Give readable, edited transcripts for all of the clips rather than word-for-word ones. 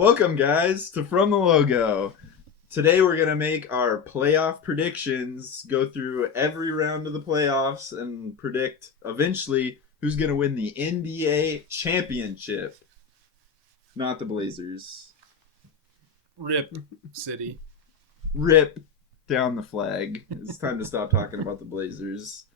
Welcome, guys, to From the Logo. Today we're going to make our playoff predictions, go through every round of the playoffs, and predict eventually who's going to win the NBA championship. Not the Blazers. Rip City. Rip down the flag. It's time to stop talking about the Blazers.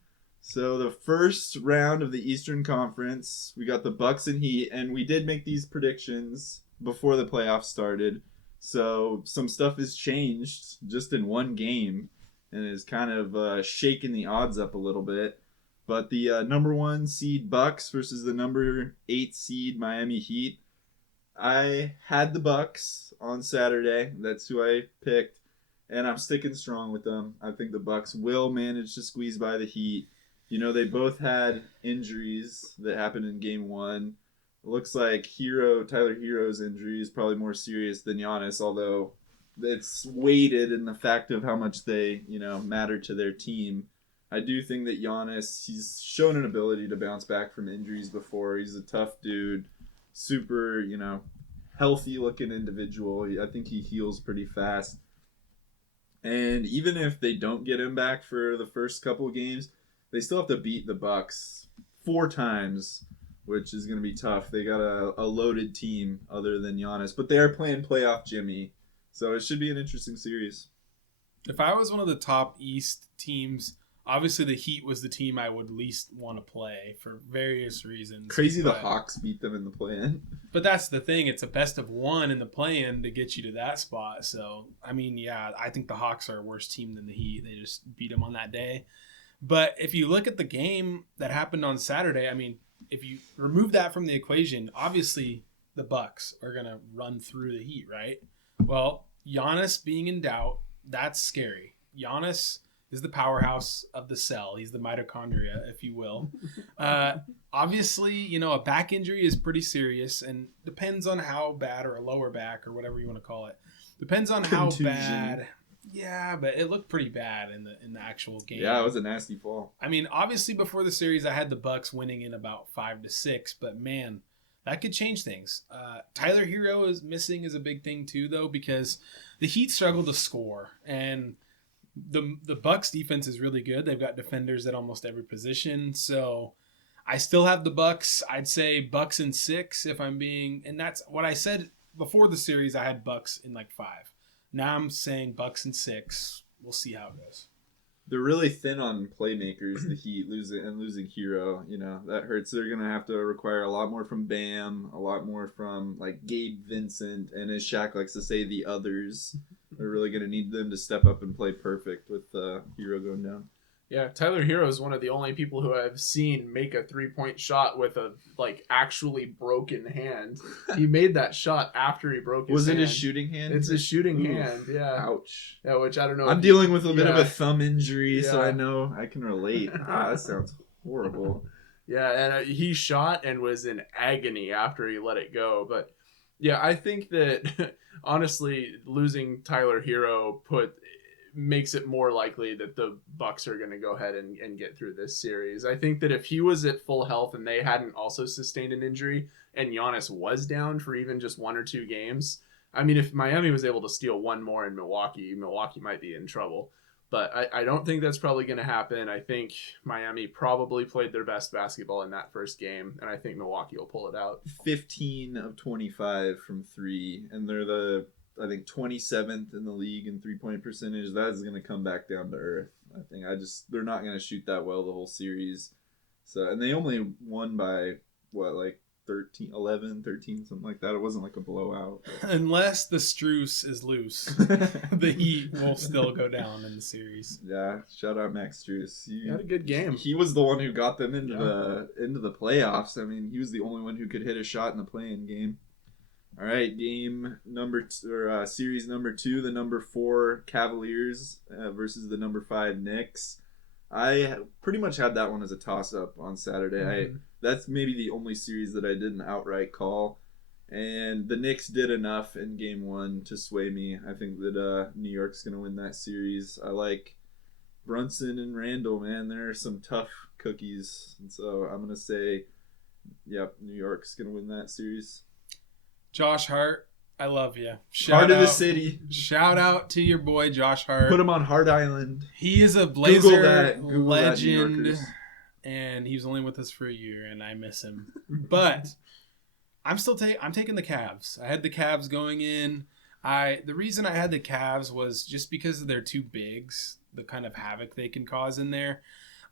So the first round of the Eastern Conference, we got the Bucks and Heat, and we did make these predictions before the playoffs started. So some stuff has changed just in one game and is kind of shaking the odds up a little bit. But the number 1 seed Bucks versus the number 8 seed Miami Heat. I had the Bucks on Saturday. That's who I picked. And I'm sticking strong with them. I think the Bucks will manage to squeeze by the Heat. You know, they both had injuries that happened in game 1. It looks like Tyler Hero's injury is probably more serious than Giannis, although it's weighted in the fact of how much they, matter to their team. I do think that Giannis, he's shown an ability to bounce back from injuries before. He's a tough dude, super, healthy-looking individual. I think he heals pretty fast. And even if they don't get him back for the first couple of games, they still have to beat the Bucks 4 times, which is going to be tough. They got a loaded team other than Giannis, but they are playing playoff Jimmy, so it should be an interesting series. If I was one of the top East teams, obviously the Heat was the team I would least want to play for various reasons. Crazy the Hawks beat them in the play-in. But that's the thing. It's a best of 1 in the play-in to get you to that spot. So, I think the Hawks are a worse team than the Heat. They just beat them on that day. But if you look at the game that happened on Saturday, if you remove that from the equation, obviously the Bucks are going to run through the Heat, right? Well, Giannis being in doubt, that's scary. Giannis is the powerhouse of the cell. He's the mitochondria, if you will. Obviously, a back injury is pretty serious and depends on how bad, or a lower back or whatever you want to call it. Depends on Contusion. How bad. Yeah, but it looked pretty bad in the actual game. Yeah, it was a nasty fall. Obviously before the series, I had the Bucks winning in about 5-6, but man, that could change things. Tyler Hero is missing is a big thing too, though, because the Heat struggle to score, and the Bucks defense is really good. They've got defenders at almost every position, so I still have the Bucks. I'd say Bucks in 6 and that's what I said before the series. I had Bucks in 5. Now I'm saying Bucks in 6. We'll see how it goes. They're really thin on playmakers, the Heat, losing Hero. That hurts. They're going to have to require a lot more from Bam, a lot more from Gabe Vincent, and as Shaq likes to say, the others. They're really going to need them to step up and play perfect with Hero going down. Yeah, Tyler Hero is one of the only people who I've seen make a 3-point shot with a actually broken hand. He made that shot after he broke his hand. Was it his shooting hand? It's his shooting hand, yeah. Ouch. Yeah, which I don't know. I'm dealing with a bit of a thumb injury, so I know I can relate. That sounds horrible. Yeah, and he shot and was in agony after he let it go. But yeah, I think that honestly, losing Tyler Hero makes it more likely that the Bucks are going to go ahead and get through this series. I think that if he was at full health and they hadn't also sustained an injury and Giannis was down for even just 1 or 2 games, if Miami was able to steal 1 more in Milwaukee might be in trouble. But I don't think that's probably going to happen. I think Miami probably played their best basketball in that first game, and I think Milwaukee will pull it out. 15 of 25 from 3, and they're I think 27th in the league in 3-point percentage. That is going to come back down to earth. I think they're not going to shoot that well the whole series. So, and they only won by 11, 13, something like that. It wasn't a blowout. Unless the Strus is loose, the Heat will still go down in the series. Yeah, shout out Max Strus. He had a good game. He was the one who got them into the playoffs. He was the only one who could hit a shot in the play-in game. All right, series number 2, the number 4 Cavaliers versus the number 5 Knicks. I pretty much had that one as a toss-up on Saturday. Mm-hmm. That's maybe the only series that I didn't outright call, and the Knicks did enough in Game 1 to sway me. I think that New York's going to win that series. I like Brunson and Randall, man. They're some tough cookies, and so I'm going to say, New York's going to win that series. Josh Hart I love you. Heart of the city. Shout out to your boy Josh Hart. Put him on Hart Island. He is a Blazer Google legend, that, and he was only with us for a year, and I miss him. But I'm taking the Cavs. I had the Cavs going in. The reason I had the Cavs was just because of their two bigs, the kind of havoc they can cause in there,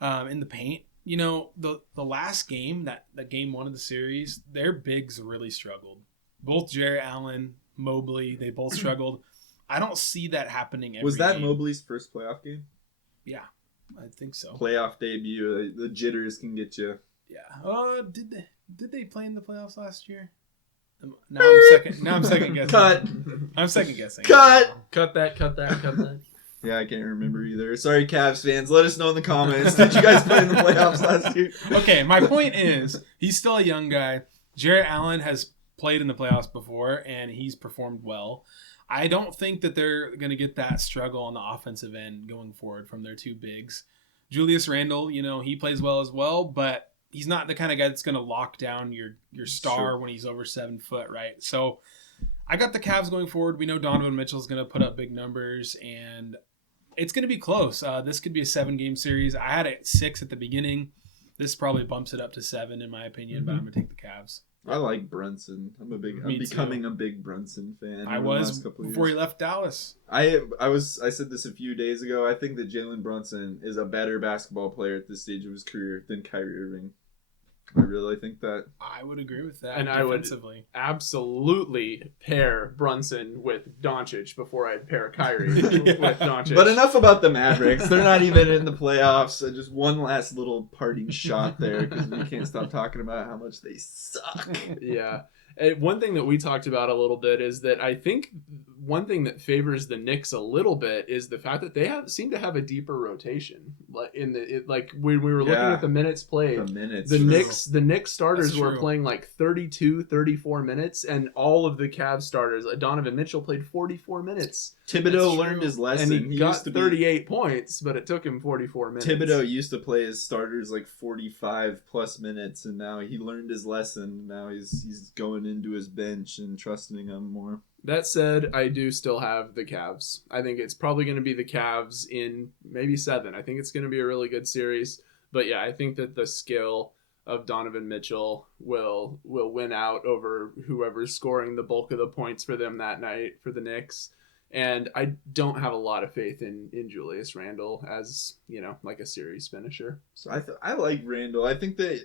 in the paint. You know, the last game, that game one of the series, their bigs really struggled. Both Jarrett Allen, Mobley, they both struggled. I don't see that happening every Was that game. Mobley's first playoff game? Yeah, I think so. Playoff debut. The jitters can get you. Yeah. Did they play in the playoffs last year? Now I'm second guessing. Cut. I'm second guessing. Cut Cut. Yeah, I can't remember either. Sorry, Cavs fans. Let us know in the comments. Did you guys play in the playoffs last year? Okay, my point is, he's still a young guy. Jarrett Allen has played in the playoffs before, and he's performed well. I don't think that they're going to get that struggle on the offensive end going forward from their two bigs. Julius Randle, he plays well as well, but he's not the kind of guy that's going to lock down your star when he's over 7 foot, right? So I got the Cavs going forward. We know Donovan Mitchell's going to put up big numbers, and it's going to be close. This could be a 7-game series. I had it 6 at the beginning. This probably bumps it up to 7 in my opinion, but I'm going to take the Cavs. I like Brunson. I'm becoming a big Brunson fan. I was before he left Dallas. I said this a few days ago. I think that Jalen Brunson is a better basketball player at this stage of his career than Kyrie Irving. I really think that. I would agree with that. And I would absolutely pair Brunson with Doncic before I'd pair Kyrie with Doncic. But enough about the Mavericks. They're not even in the playoffs. Just one last little parting shot there because we can't stop talking about how much they suck. Yeah. One thing that we talked about a little bit is that I think one thing that favors the Knicks a little bit is the fact that they seem to have a deeper rotation. When we were looking at the minutes played, the Knicks starters were playing like 32, 34 minutes, and all of the Cavs starters, Donovan Mitchell played 44 minutes. Thibodeau learned his lesson. And he got 38 points, but it took him 44 minutes. Thibodeau used to play his starters like 45 plus minutes, and now he learned his lesson. Now he's going into his bench and trusting them more. That said, I do still have the Cavs. I think it's probably going to be the Cavs in maybe 7. I think it's going to be a really good series. But yeah, I think that the skill of Donovan Mitchell will win out over whoever's scoring the bulk of the points for them that night for the Knicks. And I don't have a lot of faith in Julius Randle as, like a series finisher. So I like Randle. I think that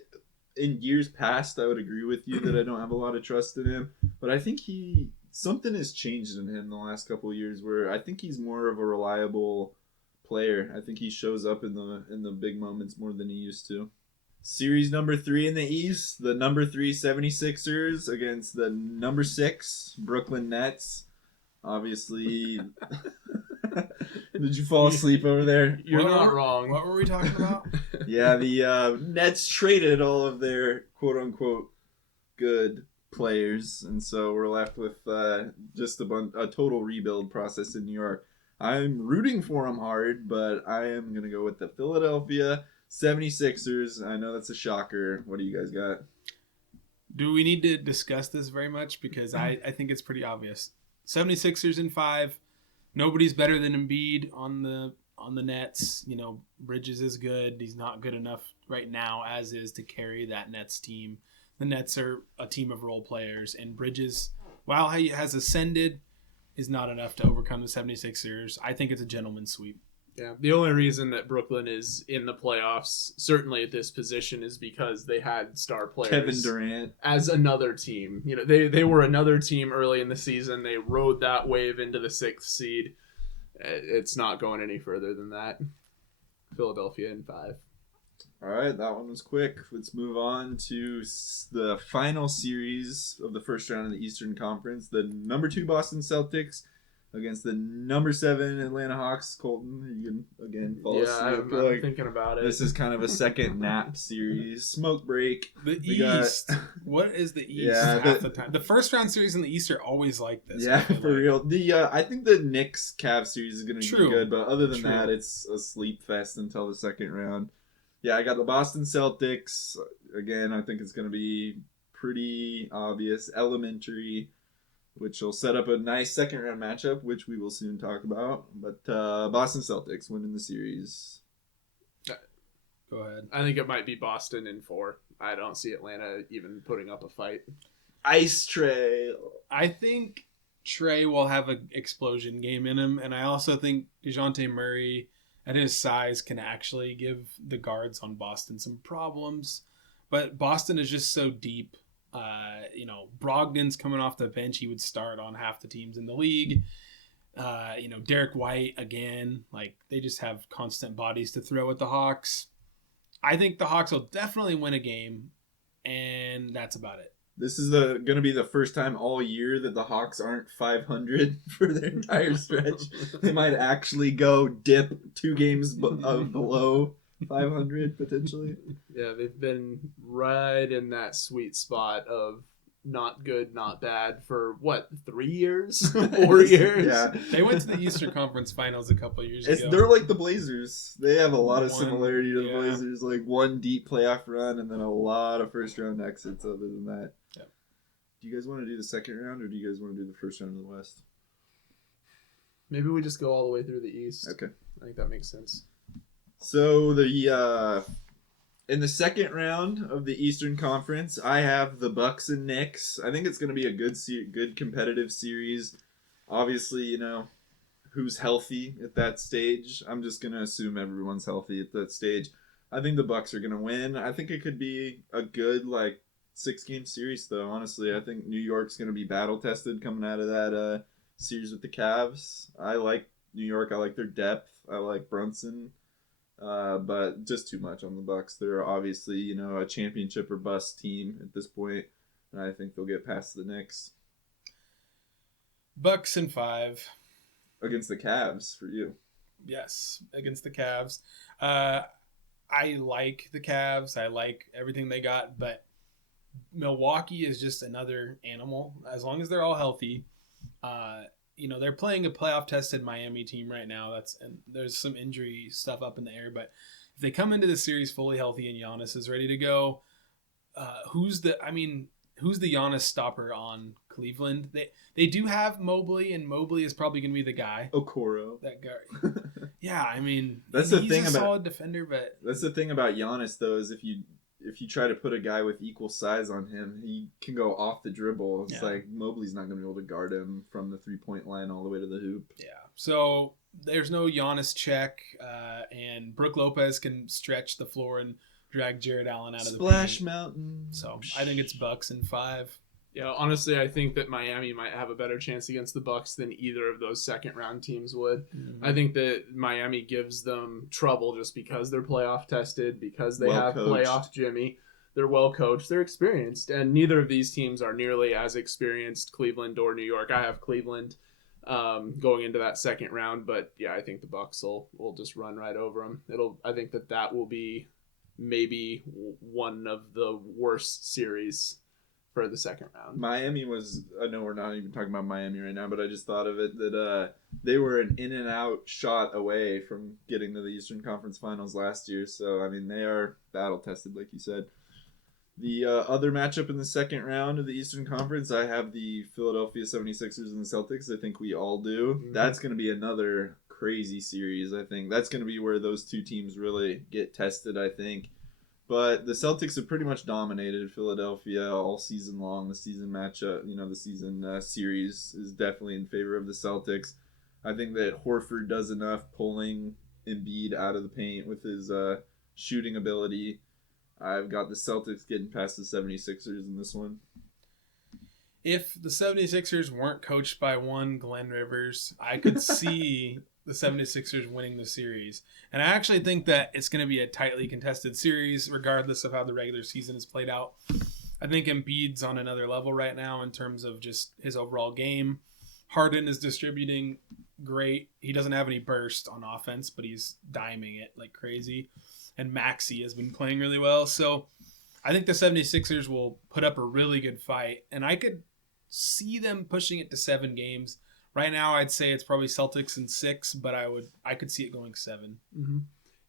in years past, I would agree with you that I don't have a lot of trust in him. But I think something has changed in him the last couple of years where I think he's more of a reliable player. I think he shows up in the big moments more than he used to. Series number 3 in the East, the number 3 76ers against the number 6 Brooklyn Nets. Obviously, did you fall asleep over there? You're not wrong. What were we talking about? Yeah, the Nets traded all of their quote-unquote good players, and so we're left with just a total rebuild process in New York. I'm rooting for them hard, but I am going to go with the Philadelphia 76ers. I know that's a shocker. What do you guys got? Do we need to discuss this very much? Because I think it's pretty obvious. 76ers in 5. Nobody's better than Embiid on the Nets. Bridges is good. He's not good enough right now as is to carry that Nets team. The Nets are a team of role players, and Bridges, while he has ascended, is not enough to overcome the 76ers. I think it's a gentleman's sweep. Yeah, the only reason that Brooklyn is in the playoffs, certainly at this position, is because they had star players. Kevin Durant. As another team. They were another team early in the season. They rode that wave into the 6th seed. It's not going any further than that. Philadelphia in 5. All right, that one was quick. Let's move on to the final series of the first round of the Eastern Conference. The number 2 Boston Celtics against the number 7 Atlanta Hawks. Colton, you can again fall asleep. I'm thinking about it. This is kind of a second nap series. Smoke break. The East. What is the East half the time? The first round series in the East are always like this. Yeah, for real. I think the Knicks Cavs series is going to be good, but other than that, it's a sleep fest until the second round. Yeah, I got the Boston Celtics. Again, I think it's going to be pretty obvious, elementary. which will set up a nice second round matchup, which we will soon talk about. But Boston Celtics winning the series. Go ahead. I think it might be Boston in 4. I don't see Atlanta even putting up a fight. Ice Tray. I think Trey will have an explosion game in him, and I also think DeJounte Murray at his size can actually give the guards on Boston some problems. But Boston is just so deep. Brogdon's coming off the bench. He would start on half the teams in the league. Derek White, again, like they just have constant bodies to throw at the Hawks. I think the Hawks will definitely win a game, and that's about it. This is going to be the first time all year that the Hawks aren't 500 for their entire stretch. They might actually go dip 2 games below 500 potentially. Yeah, they've been right in that sweet spot of not good, not bad for 3 years? 4 years? Yeah. They went to the Eastern Conference Finals a couple years ago. They're like the Blazers. They have a lot of One, similarity to the yeah. Blazers. Like one deep playoff run and then a lot of first round exits other than that. Yeah. Do you guys want to do the second round or do you guys want to do the first round of the West? Maybe we just go all the way through the East. Okay. I think that makes sense. So in the second round of the Eastern Conference, I have the Bucks and Knicks. I think it's going to be a good competitive series. Obviously, who's healthy at that stage. I'm just going to assume everyone's healthy at that stage. I think the Bucks are going to win. I think it could be a good 6-game series though. Honestly, I think New York's going to be battle tested coming out of that series with the Cavs. I like New York. I like their depth. I like Brunson. But just too much on the Bucks. They're obviously, a championship or bust team at this point, and I think they'll get past the Knicks. Bucks in 5. Against the Cavs for you. Yes, against the Cavs. I like the Cavs. I like everything they got, but Milwaukee is just another animal. As long as they're all healthy, they're playing a playoff-tested Miami team right now. And there's some injury stuff up in the air, but if they come into the series fully healthy and Giannis is ready to go, who's the Giannis stopper on Cleveland? They do have Mobley, and Mobley is probably going to be the guy. Okoro. That guy. Yeah, that's the he's thing a about solid defender, but that's the thing about Giannis though is if you try to put a guy with equal size on him, he can go off the dribble. It's like Mobley's not going to be able to guard him from the 3-point line all the way to the hoop. Yeah. So there's no Giannis check, and Brook Lopez can stretch the floor and drag Jared Allen out of the Splash paint. Mountain. So I think it's Bucks in 5. Yeah, honestly, I think that Miami might have a better chance against the Bucks than either of those second-round teams would. Mm-hmm. I think that Miami gives them trouble just because they're playoff tested, because they have playoff Jimmy. They're well coached, they're experienced, and neither of these teams are nearly as experienced, Cleveland or New York. I have Cleveland going into that second round, but yeah, I think the Bucks will just run right over them. I think that will be maybe one of the worst series for the second round. Miami was, I know we're not even talking about Miami right now, but I just thought of it that they were an in and out shot away from getting to the Eastern Conference Finals last year. So, they are battle tested, like you said. The other matchup in the second round of the Eastern Conference, I have the Philadelphia 76ers and the Celtics. I think we all do. Mm-hmm. That's going to be another crazy series, I think. That's going to be where those two teams really get tested, I think. But the Celtics have pretty much dominated Philadelphia all season long. The season matchup, the season series is definitely in favor of the Celtics. I think that Horford does enough pulling Embiid out of the paint with his shooting ability. I've got the Celtics getting past the 76ers in this one. If the 76ers weren't coached by one Glenn Rivers, I could see the 76ers winning the series. And I actually think that it's going to be a tightly contested series, regardless of how the regular season is played out. I think Embiid's on another level right now in terms of just his overall game. Harden is distributing great. He doesn't have any burst on offense, but he's diming it like crazy. And Maxey has been playing really well. So I think the 76ers will put up a really good fight. And I could see them pushing it to 7 games. Right now, I'd say it's probably Celtics in 6, but I could see it going 7. Mm-hmm.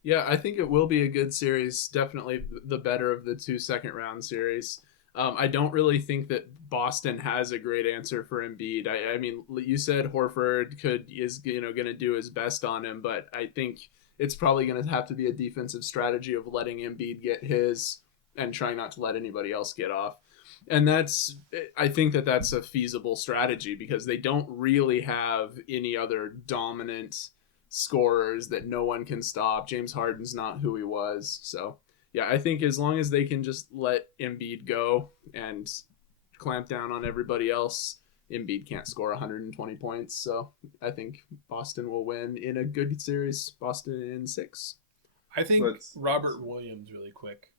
Yeah, I think it will be a good series. Definitely the better of the 2 second-round series. I don't really think that Boston has a great answer for Embiid. I mean, you said Horford is going to do his best on him, but I think it's probably going to have to be a defensive strategy of letting Embiid get his and trying not to let anybody else get off. And I think that that's a feasible strategy because they don't really have any other dominant scorers that no one can stop. James Harden's not who he was. So, yeah, I think as long as they can just let Embiid go and clamp down on everybody else, Embiid can't score 120 points. So, I think Boston will win in a good series. Boston in 6. I think Robert Williams, really quick,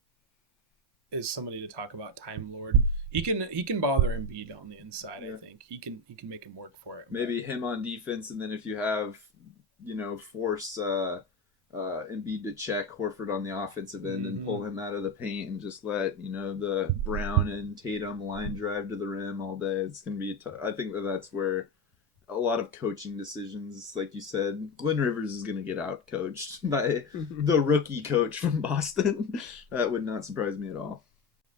is somebody to talk about. Time Lord. He can bother Embiid on the inside. Yeah. I think he can make him work for it. Maybe him on defense, and then if you have, force Embiid to check Horford on the offensive end and pull him out of the paint and just let the Brown and Tatum line drive to the rim all day. It's gonna be. I think that's where a lot of coaching decisions, like you said, Glenn Rivers is gonna get out coached by the rookie coach from Boston. That would not surprise me at all.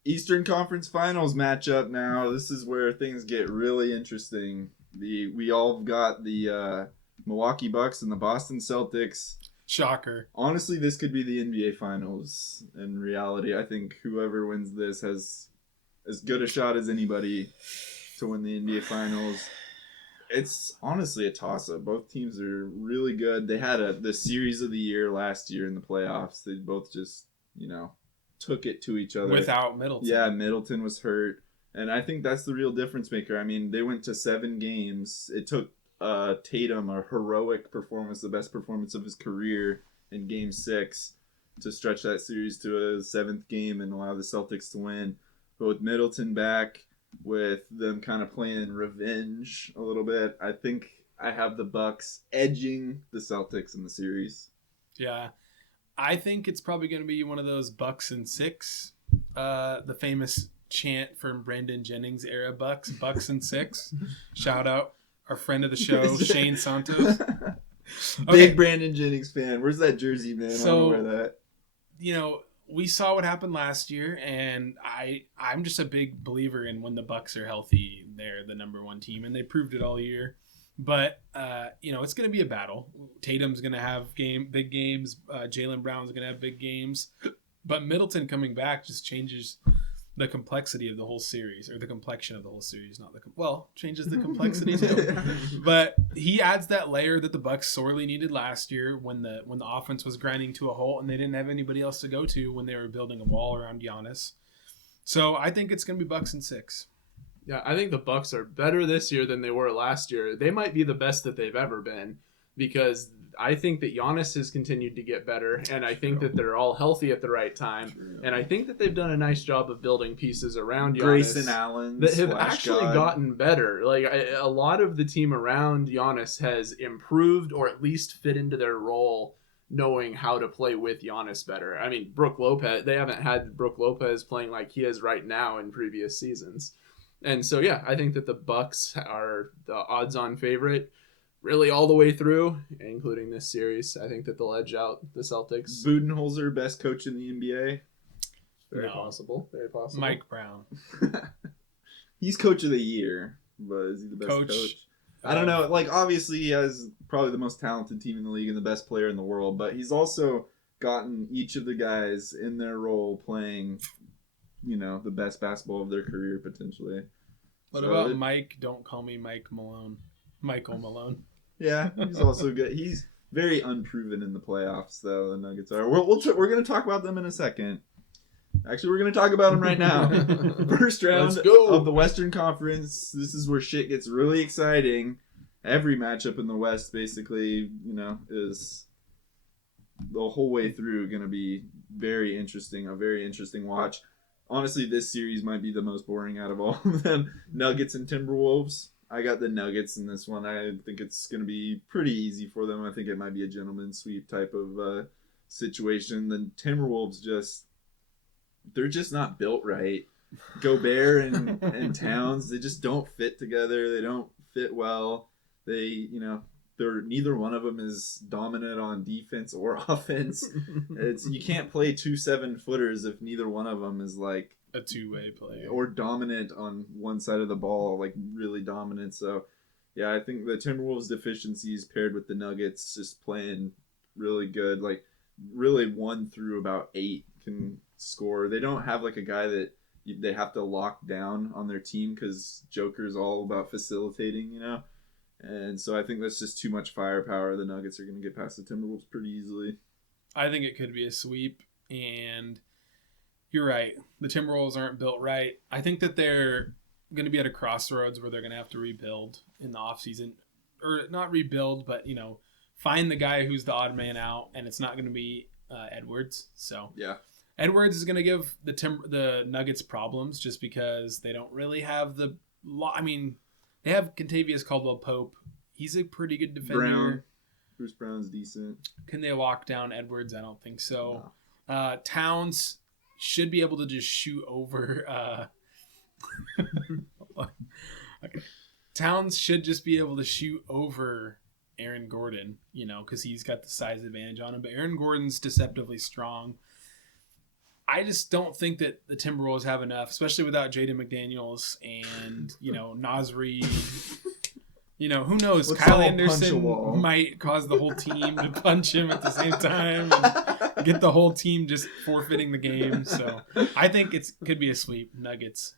Eastern Conference Finals matchup now. This is where things get really interesting. We all got the Milwaukee Bucks and the Boston Celtics. Shocker. Honestly, this could be the NBA Finals. In reality, I think whoever wins this has as good a shot as anybody to win the NBA Finals. It's honestly a toss-up. Both teams are really good. They had the series of the year last year in the playoffs. They both just, took it to each other. Without Middleton. Yeah, Middleton was hurt. And I think that's the real difference maker. I mean, they went to 7 games. It took Tatum a heroic performance, the best performance of his career in Game 6 to stretch that series to a 7th game and allow the Celtics to win. But with Middleton back, with them kind of playing revenge a little bit, I think I have the Bucks edging the Celtics in the series. Yeah. I think it's probably going to be one of those Bucks in 6. The famous chant from Brandon Jennings era Bucks in 6. Shout out our friend of the show, Shane Santos. Big Brandon Jennings fan. Where's that jersey, man? So, I want to wear that. We saw what happened last year, and I'm just a big believer in when the Bucks are healthy, they're the number 1 team, and they proved it all year. But, it's going to be a battle. Tatum's going to have big games. Jaylen Brown's going to have big games. But Middleton coming back just changes the complexity of the whole series, or the complexion of the whole series. Changes the complexity too. But he adds that layer that the Bucks sorely needed last year when the offense was grinding to a halt and they didn't have anybody else to go to when they were building a wall around Giannis. So I think it's going to be Bucks in 6. Yeah, I think the Bucks are better this year than they were last year. They might be the best that they've ever been because I think that Giannis has continued to get better, and I think that they're all healthy at the right time, and I think that they've done a nice job of building pieces around Giannis. Grayson Allen that have actually gotten better. Like a lot of the team around Giannis has improved or at least fit into their role, knowing how to play with Giannis better. I mean, Brook Lopez, they haven't had Brook Lopez playing like he is right now in previous seasons. And so, yeah, I think that the Bucks are the odds-on favorite really all the way through, including this series. I think that they'll edge out the Celtics. Budenholzer, best coach in the NBA? Very possible. Very possible. Mike Brown. He's coach of the year, but is he the best coach? I don't know. Like, obviously, he has probably the most talented team in the league and the best player in the world, but he's also gotten each of the guys in their role playing the best basketball of their career, potentially. What about Mike? Don't call me Mike Malone. Michael Malone. Yeah, he's also good. He's very unproven in the playoffs, though, the Nuggets are. We're going to talk about them in a second. Actually, we're going to talk about them right now. First round of the Western Conference. This is where shit gets really exciting. Every matchup in the West, basically, is the whole way through going to be very interesting. A very interesting watch. Honestly, this series might be the most boring out of all of them. Nuggets and Timberwolves. I got the Nuggets in this one. I think it's going to be pretty easy for them. I think it might be a gentleman's sweep type of situation. The Timberwolves they're just not built right. Gobert and Towns, they just don't fit together. They don't fit well. Neither one of them is dominant on defense or offense. You can't play 2 7-footers if neither one of them is like a two-way player. Or dominant on one side of the ball, like really dominant. So, yeah, I think the Timberwolves' deficiencies paired with the Nuggets just playing really good, like really 1 through about 8 can score. They don't have like a guy that they have to lock down on their team because Joker's all about facilitating, And so I think that's just too much firepower. The Nuggets are going to get past the Timberwolves pretty easily. I think it could be a sweep, and you're right. The Timberwolves aren't built right. I think that they're going to be at a crossroads where they're going to have to rebuild in the offseason. Or not rebuild, but, find the guy who's the odd man out, and it's not going to be Edwards. So yeah, Edwards is going to give the Nuggets problems just because they don't really have they have Kentavious Caldwell-Pope. He's a pretty good defender. Bruce Brown's decent. Can they lock down Edwards? I don't think so. No. Towns should be able to just shoot over. Okay. Towns should just be able to shoot over Aaron Gordon, because he's got the size advantage on him. But Aaron Gordon's deceptively strong. I just don't think that the Timberwolves have enough, especially without Jaden McDaniels and, Nasri. Who knows? Let's Kyle Anderson might cause the whole team to punch him at the same time and get the whole team just forfeiting the game. So I think it could be a sweep. Nuggets.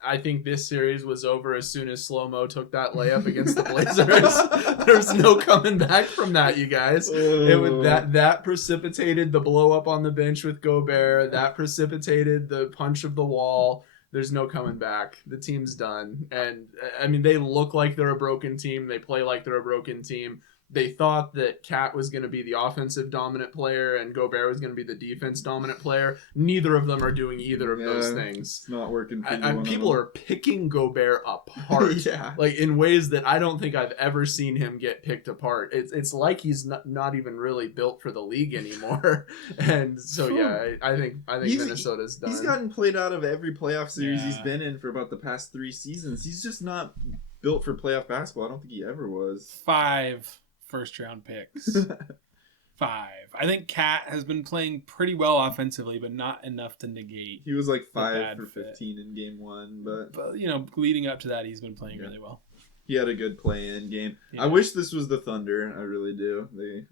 I think this series was over as soon as Slow-Mo took that layup against the Blazers. There's no coming back from that, you guys. That precipitated the blow up on the bench with Gobert. That precipitated the punch of the wall. There's no coming back. The team's done. And, they look like they're a broken team. They play like they're a broken team. They thought that Cat was going to be the offensive dominant player and Gobert was going to be the defense dominant player. Neither of them are doing either of those things. It's not working for people are picking Gobert apart like in ways that I don't think I've ever seen him get picked apart. It's like he's not even really built for the league anymore. And so, I think Minnesota's done. He's gotten played out of every playoff series he's been in for about the past 3 seasons. He's just not built for playoff basketball. I don't think he ever was. 5 first-round picks. 5. I think Cat has been playing pretty well offensively, but not enough to negate. He was like 5 for 15 in game 1, but leading up to that, he's been playing really well. He had a good play-in game. Yeah. I wish this was the Thunder. I really do.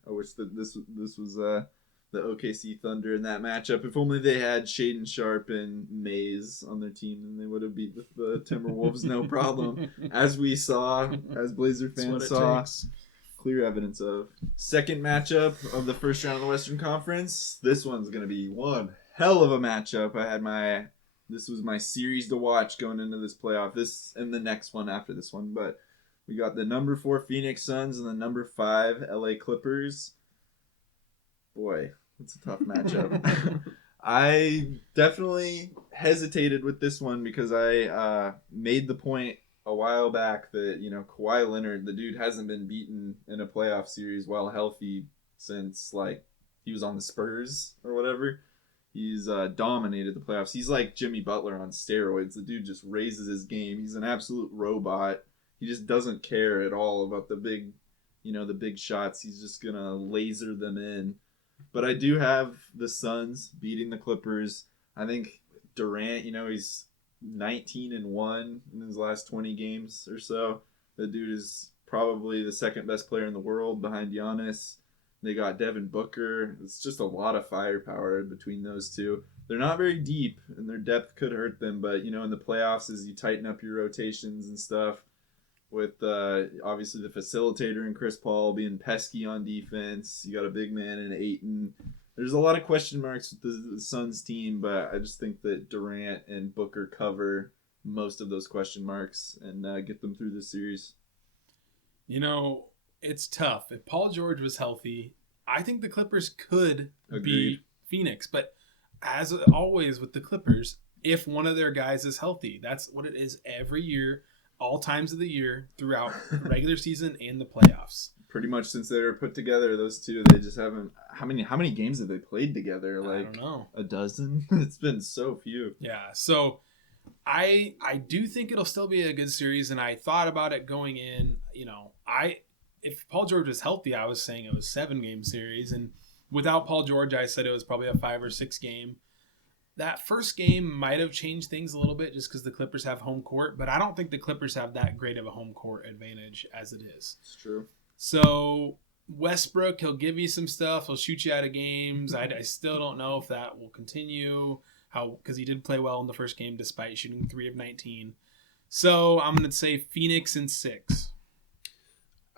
I wish that this was the OKC Thunder in that matchup. If only they had Shaedon Sharpe and Mays on their team, then they would have beat the Timberwolves no problem. As we saw, as Blazer fans saw. Clear evidence of. Second matchup of the first round of the Western Conference. This one's going to be one hell of a matchup. This was my series to watch going into this playoff. This and the next one after this one. But we got the number 4 Phoenix Suns and the number 5 LA Clippers. Boy, it's a tough matchup. I definitely hesitated with this one because I made the point a while back that, Kawhi Leonard, the dude hasn't been beaten in a playoff series while healthy since, he was on the Spurs or whatever. He's dominated the playoffs. He's like Jimmy Butler on steroids. The dude just raises his game. He's an absolute robot. He just doesn't care at all about the big shots. He's just going to laser them in. But I do have the Suns beating the Clippers. I think Durant, he's 19-1 in his last 20 games or so. The dude is probably the second best player in the world behind Giannis. They got Devin Booker. It's just a lot of firepower between those two. They're not very deep, and their depth could hurt them. But, in the playoffs, as you tighten up your rotations and stuff, with obviously the facilitator and Chris Paul being pesky on defense, you got a big man in Ayton. There's a lot of question marks with the Suns team, but I just think that Durant and Booker cover most of those question marks and get them through this series. It's tough. If Paul George was healthy, I think the Clippers could beat Phoenix. But as always with the Clippers, if one of their guys is healthy, that's what it is every year, all times of the year, throughout the regular season and the playoffs. Pretty much since they were put together, those two, they just haven't. How many games have they played together? I don't know. A dozen? It's been so few. Yeah, so I do think it'll still be a good series, and I thought about it going in. If Paul George was healthy, I was saying it was 7-game series, and without Paul George, I said it was probably a 5 or 6 game. that first game might have changed things a little bit just because the Clippers have home court, but I don't think the Clippers have that great of a home court advantage as it is. It's true. So Westbrook, he'll give you some stuff. He'll shoot you out of games. I still don't know if that will continue, because he did play well in the first game despite shooting 3 of 19. So I'm going to say Phoenix in 6.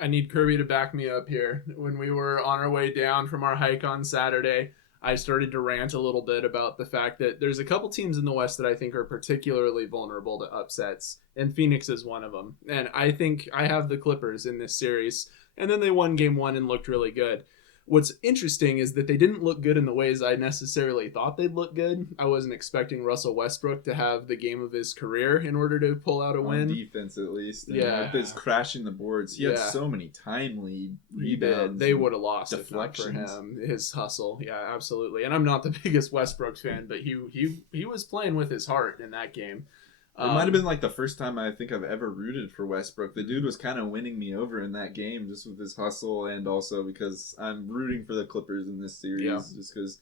I need Kirby to back me up here. When we were on our way down from our hike on Saturday, I started to rant a little bit about the fact that there's a couple teams in the West that I think are particularly vulnerable to upsets, and Phoenix is one of them. And I think I have the Clippers in this series, and then they won game 1 and looked really good. What's interesting is that they didn't look good in the ways I necessarily thought they'd look good. I wasn't expecting Russell Westbrook to have the game of his career in order to pull out a win. On defense, at least. Yeah. With his crashing the boards. He had so many timely rebounds. They would have lost deflections. if not for him. His hustle. Yeah, absolutely. And I'm not the biggest Westbrook fan, but he was playing with his heart in that game. It might have been like the first time I think I've ever rooted for Westbrook. The dude was kind of winning me over in that game just with his hustle, and also because I'm rooting for the Clippers in this series just because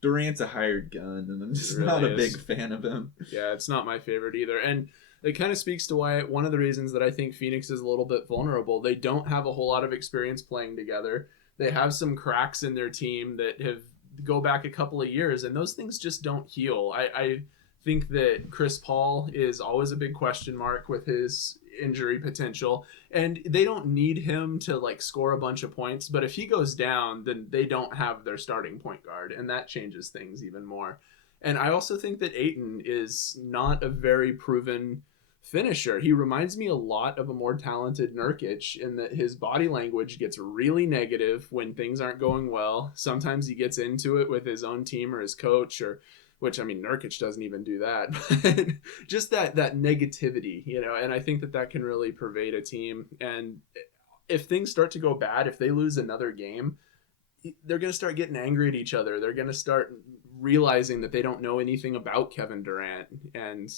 Durant's a hired gun, and I'm just not a big fan of him. Yeah, it's not my favorite either. And it kind of speaks to why one of the reasons that I think Phoenix is a little bit vulnerable. They don't have a whole lot of experience playing together. They have some cracks in their team that go back a couple of years, and those things just don't heal. I think that Chris Paul is always a big question mark with his injury potential, and they don't need him to like score a bunch of points, but if he goes down, then they don't have their starting point guard, and that changes things even more. And I also think that Ayton is not a very proven finisher. He reminds me a lot of a more talented Nurkic in that his body language gets really negative when things aren't going well. Sometimes he gets into it with his own team or his coach, or which, I mean, Nurkic doesn't even do that. But just that negativity, and I think that can really pervade a team. And if things start to go bad, if they lose another game, they're going to start getting angry at each other. They're going to start realizing that they don't know anything about Kevin Durant, and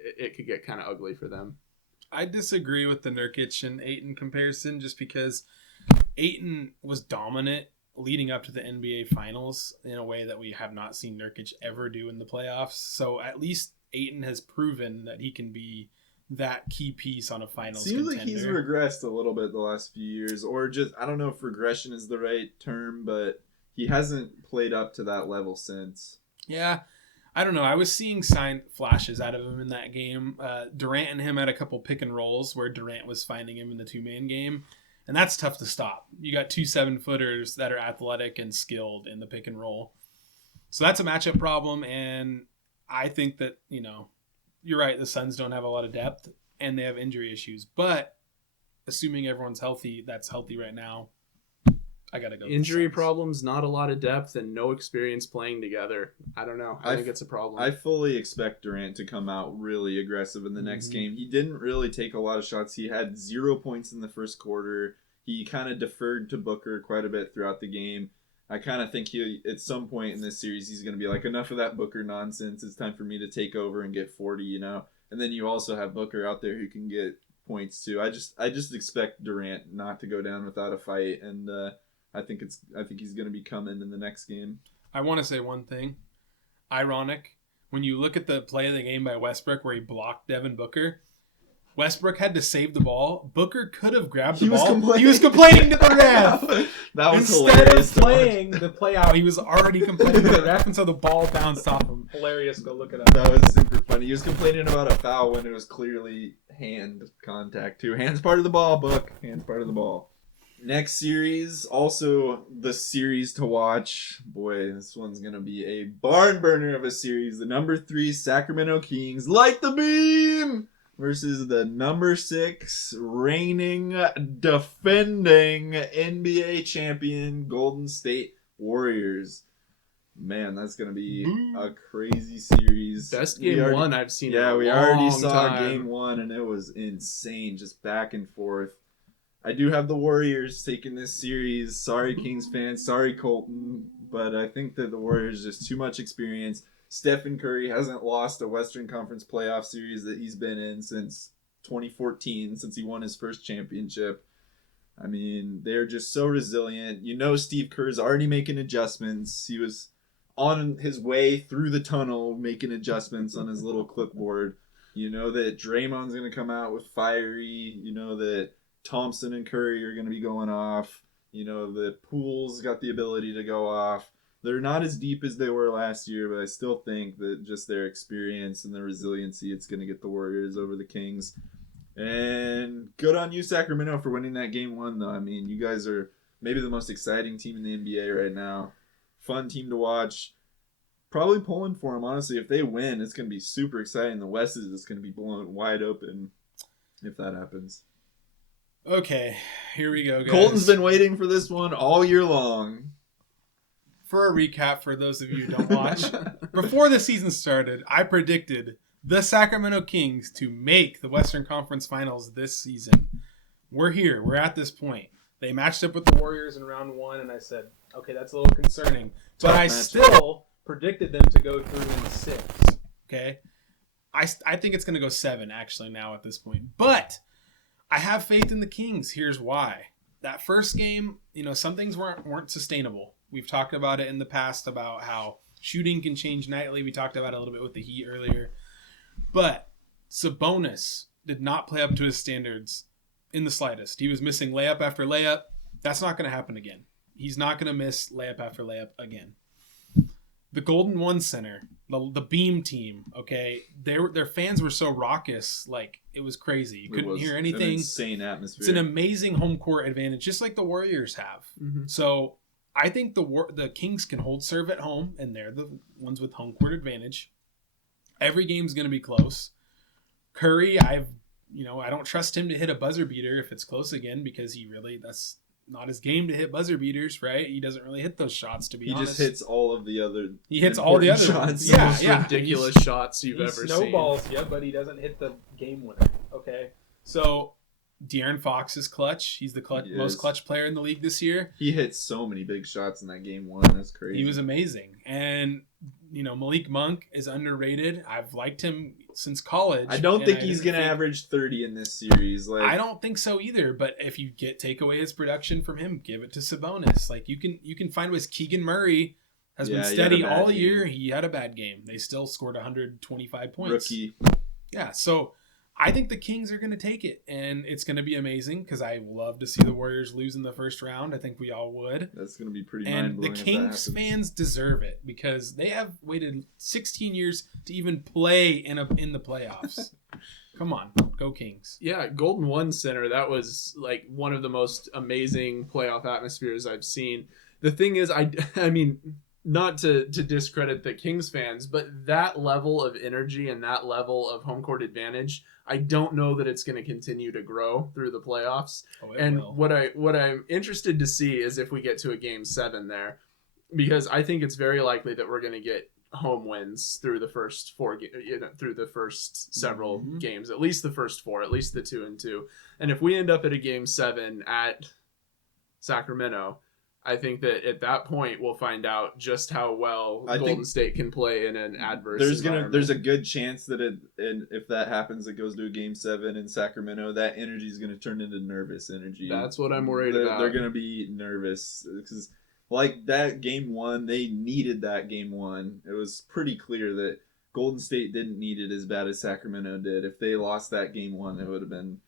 it could get kind of ugly for them. I disagree with the Nurkic and Ayton comparison just because Ayton was dominant leading up to the NBA Finals in a way that we have not seen Nurkic ever do in the playoffs. So at least Ayton has proven that he can be that key piece on a finals Seems contender. like he's regressed a little bit the last few years, or just, I don't know if regression is the right term, but he hasn't played up to that level since. Yeah, I don't know. I was seeing flashes out of him in that game. Durant and him had a couple pick and rolls where Durant was finding him in the 2-man game. And that's tough to stop. You got 2 7-footers that are athletic and skilled in the pick and roll. So that's a matchup problem. And I think that, you're right. The Suns don't have a lot of depth and they have injury issues. But assuming everyone's healthy, that's healthy right now, I got to go. Injury problems, not a lot of depth, and no experience playing together. I don't know. I think it's a problem. I fully expect Durant to come out really aggressive in the next game. He didn't really take a lot of shots. He had 0 points in the first quarter. He kind of deferred to Booker quite a bit throughout the game. I kind of think at some point in this series, he's going to be like, enough of that Booker nonsense. It's time for me to take over and get 40, And then you also have Booker out there who can get points too. I just expect Durant not to go down without a fight, and I think he's going to be coming in the next game. I want to say one thing. Ironic, when you look at the play of the game by Westbrook where he blocked Devin Booker, Westbrook had to save the ball. Booker could have grabbed the ball. He was complaining to the ref. That was Instead hilarious. of playing the play out, he was already complaining to the ref, and so the ball bounced off him. Hilarious. Go look it up. That was super funny. He was complaining about a foul when it was clearly hand contact too. Hand's part of the ball, Book. Hand's part of the ball. Next series, also the series to watch. Boy, this one's going to be a barn burner of a series. The number 3 Sacramento Kings light the beam versus the number 6 reigning, defending NBA champion Golden State Warriors. Man, that's going to be a crazy series. Best game one I've seen in a we long already saw time. game 1, and it was insane, just back and forth. I do have the Warriors taking this series. Sorry, Kings fans. Sorry, Colton. But I think that the Warriors just too much experience. Stephen Curry hasn't lost a Western Conference playoff series that he's been in since 2014, since he won his first championship. I mean, they're just so resilient. Steve Kerr's already making adjustments. He was on his way through the tunnel making adjustments on his little clipboard. You know that Draymond's going to come out with fiery. You know that Thompson and Curry are going to be going off. You know that Poole's got the ability to go off. They're not as deep as they were last year, but I still think that just their experience and their resiliency, it's going to get the Warriors over the Kings. And good on you, Sacramento, for winning that game 1, though. I mean, you guys are maybe the most exciting team in the NBA right now. Fun team to watch. Probably pulling for them, honestly. If they win, it's going to be super exciting. The West is just going to be blown wide open if that happens. Okay, here we go, guys. Colton's been waiting for this one all year long. For a recap, for those of you who don't watch, before the season started, I predicted the Sacramento Kings to make the Western Conference Finals this season. We're here. We're at this point. They matched up with the Warriors in round 1, and I said, okay, that's a little concerning. But I still predicted them to go through in 6. Okay? I think it's going to go 7, actually, now at this point. But I have faith in the Kings. Here's why. That first game, some things weren't sustainable. We've talked about it in the past about how shooting can change nightly. We talked about it a little bit with the Heat earlier. But Sabonis did not play up to his standards in the slightest. He was missing layup after layup. That's not going to happen again. He's not going to miss layup after layup again. The Golden One Center, the Beam team, okay, their fans were so raucous, like it was crazy. You couldn't hear anything. An insane atmosphere. It's an amazing home court advantage, just like the Warriors have. Mm-hmm. So I think the Kings can hold serve at home, and they're the ones with home court advantage. Every game's going to be close. Curry, I don't trust him to hit a buzzer beater if it's close again, because that's not his game to hit buzzer beaters, right? He doesn't really hit those shots, to be honest. He just hits all of the other. He hits all the other shots. Yeah. Ridiculous shots you've ever seen. Snowballs, yeah, but he doesn't hit the game winner. Okay, so De'Aaron Fox is clutch. He's the most clutch player in the league this year. He hit so many big shots in that game 1. That's crazy. He was amazing. And, Malik Monk is underrated. I've liked him since college. I don't think he's going to average 30 in this series. I don't think so either. But if you take away his production from him, give it to Sabonis. Like, you can find ways. Keegan Murray has been steady all year. He had a bad game. They still scored 125 points. Rookie. Yeah, so I think the Kings are going to take it, and it's going to be amazing because I love to see the Warriors lose in the first round. I think we all would. That's going to be pretty mind-blowing. And the Kings fans deserve it because they have waited 16 years to even play in the playoffs. Come on, go Kings. Yeah, Golden One Center, that was like one of the most amazing playoff atmospheres I've seen. The thing is, I mean, not to discredit the Kings fans, but that level of energy and that level of home court advantage, I don't know that it's going to continue to grow through the playoffs. What I'm interested to see is if we get to a game 7 there, because I think it's very likely that we're going to get home wins through the first through the first several games, at least the first 4, at least the 2-2. And if we end up at a game 7 at Sacramento, I think that at that point we'll find out just how well Golden State can play in an adverse environment. There's a good chance that if that happens, it goes to a game 7 in Sacramento. That energy is going to turn into nervous energy. That's what I'm worried about. They're going to be nervous because, like that game 1, they needed that game 1. It was pretty clear that Golden State didn't need it as bad as Sacramento did. If they lost that game 1, it would have been,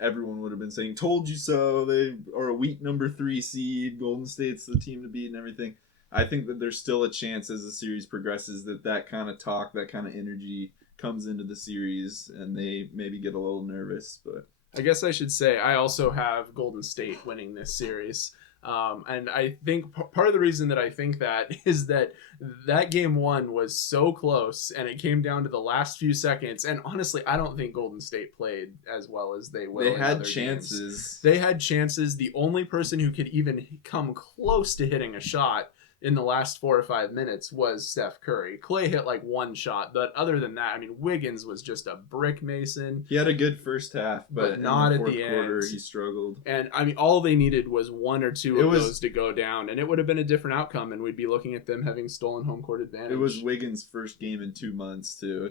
everyone would have been saying, told you so. They are a weak number 3 seed. Golden State's the team to beat and everything. I think that there's still a chance as the series progresses that kind of talk, that kind of energy comes into the series and they maybe get a little nervous. But I guess I should say I also have Golden State winning this series. And I think part of the reason that I think that is that game 1 was so close and it came down to the last few seconds. And honestly, I don't think Golden State played as well as they will. They had chances. Games. They had chances. The only person who could even come close to hitting a shot in the last 4 or 5 minutes was Steph Curry. Clay hit like 1 shot, but other than that, I mean, Wiggins was just a brick mason. He had a good first half, but not in the at the quarter, end. He struggled. And I mean, all they needed was 1 or 2 of those to go down, and it would have been a different outcome, and we'd be looking at them having stolen home court advantage. It was Wiggins' first game in 2 months too.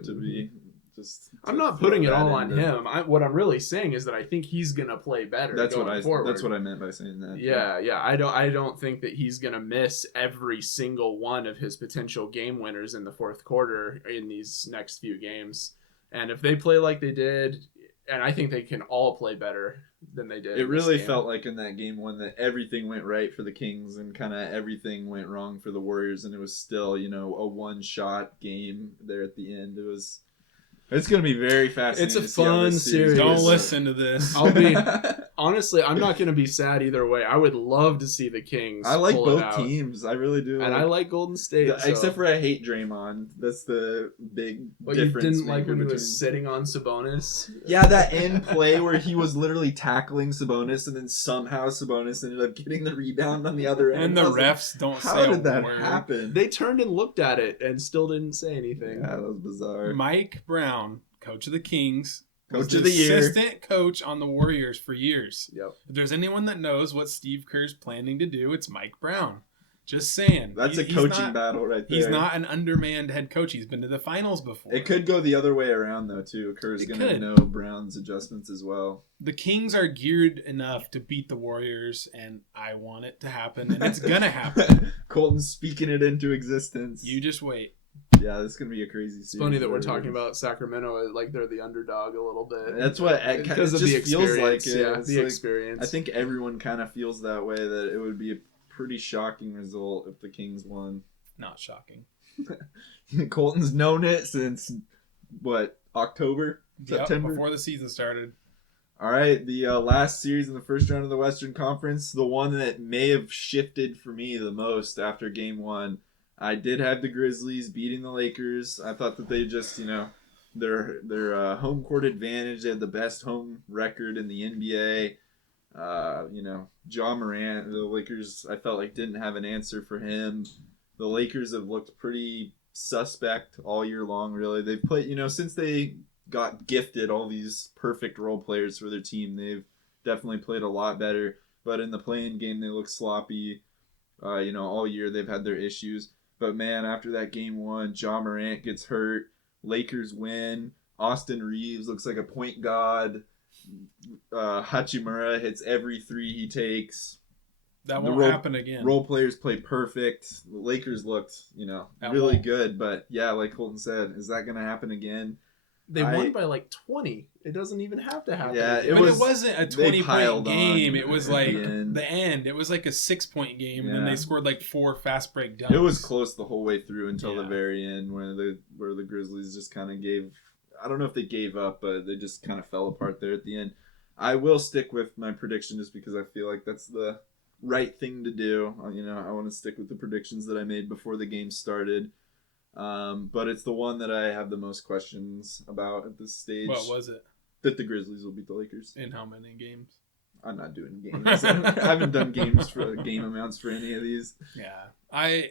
I'm not putting it all on him. What I'm really saying is that I think he's gonna play better. That's what I meant by saying that. Yeah. I don't think that he's gonna miss every single one of his potential game winners in the fourth quarter in these next few games. And if they play like they did, and I think they can all play better than they did. It really felt like in that game one that everything went right for the Kings and kind of everything went wrong for the Warriors, and it was still, a one-shot game there at the end. It's going to be very fascinating. It's a fun series. Don't listen to this. Honestly, I'm not going to be sad either way. I would love to see the Kings. I like both teams. I really do. And I like Golden State. Except for I hate Draymond. That's the big difference. You didn't like when he was sitting on Sabonis? Yeah, that end play where he was literally tackling Sabonis and then somehow Sabonis ended up getting the rebound on the other end. And the refs don't say a word. How did that happen? They turned and looked at it and still didn't say anything. Yeah, that was bizarre. Mike Brown, coach of the Kings, coach of the year, assistant coach on the Warriors for years. Yep. If there's anyone that knows what Steve Kerr's planning to do, it's Mike Brown. Just saying. That's a coaching battle right there. He's not an undermanned head coach. He's been to the finals before. It could go the other way around, though, too. Kerr's going to know Brown's adjustments as well. The Kings are geared enough to beat the Warriors, and I want it to happen, and it's going to happen. Colton's speaking it into existence. You just wait. Yeah, this is going to be a crazy series. It's funny that we're talking about Sacramento like they're the underdog a little bit. That's what it because of just the experience. Feels like it. Yeah, the experience. I think everyone kind of feels that way, that it would be a pretty shocking result if the Kings won. Not shocking. Colton's known it since, October? September? Before the season started. All right, the last series in the first round of the Western Conference, the one that may have shifted for me the most after Game 1. I did have the Grizzlies beating the Lakers. I thought that they just, their home court advantage. They had the best home record in the NBA. Ja Morant, the Lakers, I felt like didn't have an answer for him. The Lakers have looked pretty suspect all year long, really. They've put, since they got gifted all these perfect role players for their team, they've definitely played a lot better. But in the play-in game, they look sloppy. All year they've had their issues. But man, after that Game 1, Ja Morant gets hurt. Lakers win. Austin Reeves looks like a point god. Hachimura hits every three he takes. That won't happen again. Role players play perfect. The Lakers looked, really good. But yeah, like Colton said, is that going to happen again? They won by 20. It doesn't even have to happen. Yeah, it wasn't a 20-point game. It was like the end. It was like a 6-point game, and then they scored 4 fast break dunks. It was close the whole way through until the very end, where the Grizzlies just kind of gave. I don't know if they gave up, but they just kind of fell apart there at the end. I will stick with my prediction just because I feel like that's the right thing to do. I want to stick with the predictions that I made before the game started. But it's the one that I have the most questions about at this stage. What was it? That the Grizzlies will beat the Lakers. In how many games? I'm not doing games. I haven't done game amounts for any of these. Yeah.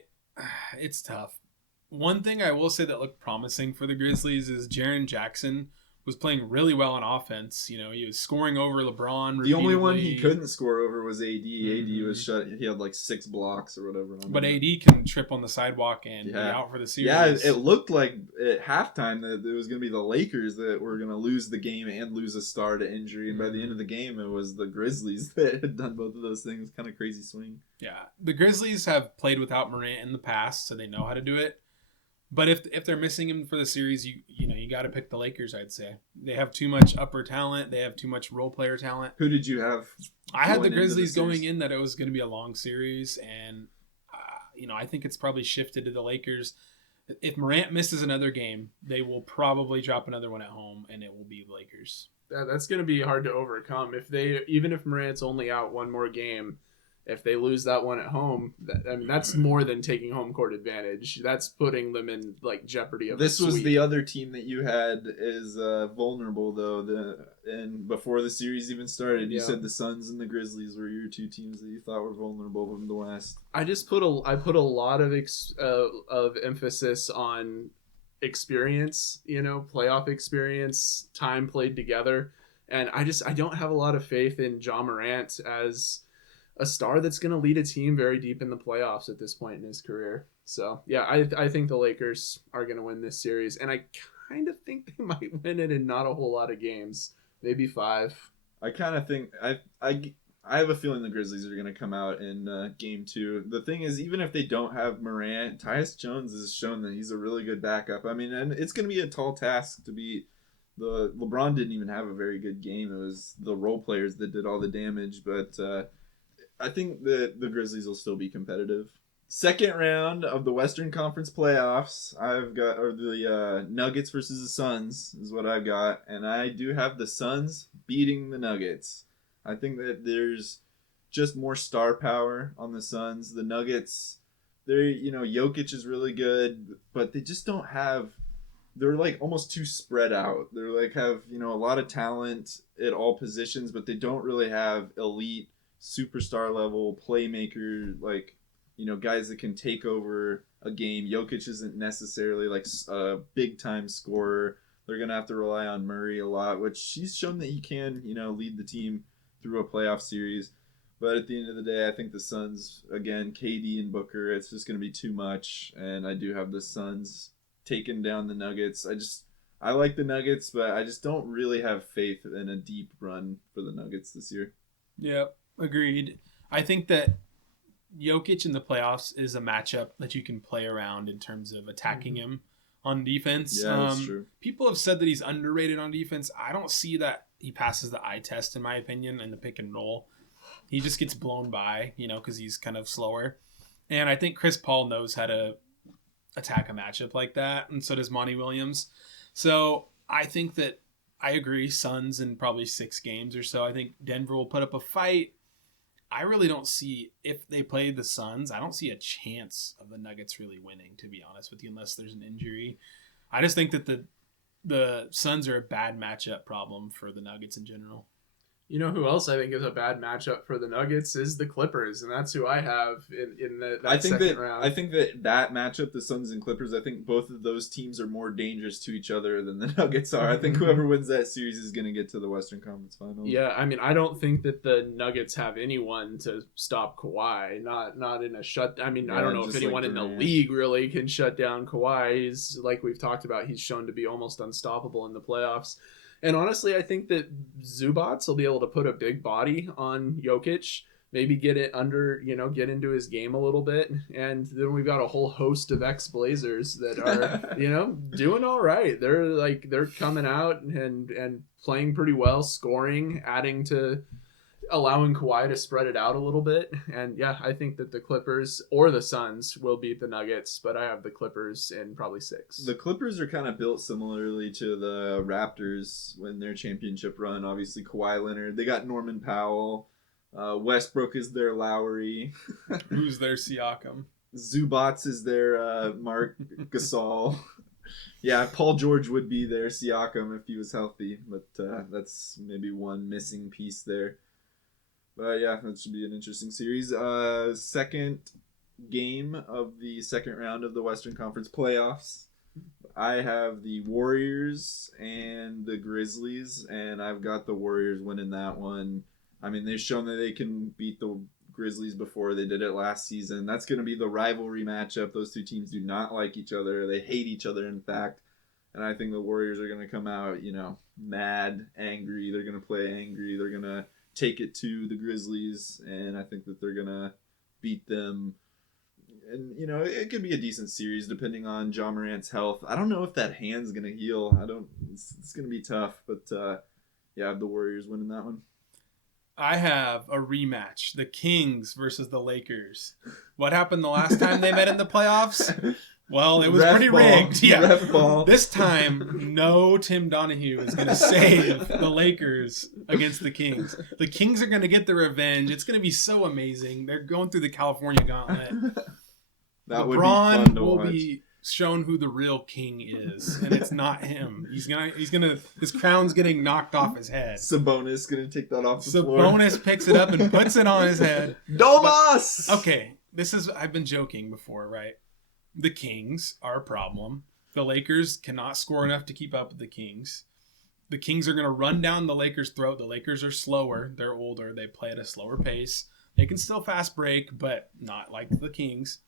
It's tough. One thing I will say that looked promising for the Grizzlies is Jaren Jackson was playing really well on offense. He was scoring over LeBron repeatedly. The only one he couldn't score over was AD. AD was shut. He had 6 blocks or whatever. But AD can trip on the sidewalk and be out for the series. Yeah, it looked like at halftime that it was going to be the Lakers that were going to lose the game and lose a star to injury. And by the end of the game, it was the Grizzlies that had done both of those things. Kind of crazy swing. Yeah, the Grizzlies have played without Morant in the past, so they know how to do it. But if they're missing him for the series, you got to pick the Lakers, I'd say. They have too much upper talent. They have too much role player talent. Who did you have? I had the Grizzlies going in that it was going to be a long series, and I think it's probably shifted to the Lakers. If Morant misses another game, they will probably drop another one at home, and it will be the Lakers. That's going to be hard to overcome. Even if Morant's only out one more game, if they lose that one at home, that's more than taking home court advantage. That's putting them in jeopardy of this was the other team that you had is vulnerable though. And before the series even started, you said the Suns and the Grizzlies were your 2 teams that you thought were vulnerable in the West. I put a lot of emphasis on experience, playoff experience, time played together, and I don't have a lot of faith in Ja Morant as a star that's going to lead a team very deep in the playoffs at this point in his career. So, yeah, I think the Lakers are going to win this series. And I kind of think they might win it in not a whole lot of games, maybe 5. I kind of think I have a feeling the Grizzlies are going to come out in game 2. The thing is, even if they don't have Morant, Tyus Jones has shown that he's a really good backup. I mean, and it's going to be a tall task to beat. LeBron didn't even have a very good game. It was the role players that did all the damage, but I think that the Grizzlies will still be competitive. Second round of the Western Conference playoffs, I've got the Nuggets versus the Suns is what I've got, and I do have the Suns beating the Nuggets. I think that there's just more star power on the Suns. The Nuggets, Jokic is really good, but they just don't have. They're like almost too spread out. They're like have a lot of talent at all positions, but they don't really have elite superstar level playmaker guys that can take over a game. Jokic isn't necessarily like a big time scorer. They're gonna have to rely on Murray a lot, which he's shown that he can lead the team through a playoff series. But at the end of the day, I think the Suns, again, KD and Booker, it's just gonna be too much, and I do have the Suns taking down the Nuggets. I like the Nuggets, but I just don't really have faith in a deep run for the Nuggets this year. Yep, agreed. I think that Jokic in the playoffs is a matchup that you can play around in terms of attacking him on defense. Yeah, that's true. People have said that he's underrated on defense. I don't see that he passes the eye test, in my opinion, in the pick and roll. He just gets blown by, because he's kind of slower. And I think Chris Paul knows how to attack a matchup like that, and so does Monty Williams. So I think that I agree, Suns in probably 6 games or so. I think Denver will put up a fight. I really don't see, if they play the Suns, I don't see a chance of the Nuggets really winning, to be honest with you, unless there's an injury. I just think that the Suns are a bad matchup problem for the Nuggets in general. You know who else I think is a bad matchup for the Nuggets is the Clippers, and that's who I have in that second round. I think that matchup, the Suns and Clippers, I think both of those teams are more dangerous to each other than the Nuggets are. I think whoever wins that series is going to get to the Western Conference Finals. Yeah, I mean, I don't think that the Nuggets have anyone to stop Kawhi. Not in a shut. I mean, I don't know if anyone in the league really can shut down Kawhi. He's, like we've talked about, he's shown to be almost unstoppable in the playoffs. And honestly, I think that Zubats will be able to put a big body on Jokic, maybe get it under, get into his game a little bit. And then we've got a whole host of ex-Blazers that are, doing all right. They're coming out and playing pretty well, scoring, adding to allowing Kawhi to spread it out a little bit. And yeah, I think that the Clippers or the Suns will beat the Nuggets, but I have the Clippers in probably 6. The Clippers are kind of built similarly to the Raptors when their championship run. Obviously, Kawhi Leonard. They got Norman Powell. Westbrook is their Lowry. Who's their Siakam? Zubats is their Mark Gasol. Yeah, Paul George would be their Siakam if he was healthy, but that's maybe one missing piece there. But yeah, that should be an interesting series. Second game of the second round of the Western Conference playoffs. I have the Warriors and the Grizzlies, and I've got the Warriors winning that one. I mean, they've shown that they can beat the Grizzlies before. They did it last season. That's going to be the rivalry matchup. Those two teams do not like each other. They hate each other, in fact. And I think the Warriors are going to come out, mad, angry. They're going to play angry. They're going to take it to the Grizzlies, and I think that they're gonna beat them. And it could be a decent series depending on Ja Morant's health. I don't know if that hand's gonna heal. It's gonna be tough, but yeah, I have the Warriors winning that one. I have a rematch: the Kings versus the Lakers. What happened the last time they met in the playoffs? Well, it was pretty rigged. Yeah. Ref ball. This time, no Tim Donahue is going to save the Lakers against the Kings. The Kings are going to get their revenge. It's going to be so amazing. They're going through the California gauntlet. That LeBron would be fun to will watch. be shown who the real king is, and it's not him. He's gonna his crown's getting knocked off his head. Sabonis gonna take that off the floor. Sabonis picks it up and puts it on his head. Domas! Okay, I've been joking before, right? The Kings are a problem. The Lakers cannot score enough to keep up with the Kings. The Kings are going to run down the Lakers' throat. The Lakers are slower. They're older. They play at a slower pace. They can still fast break, but not like the Kings.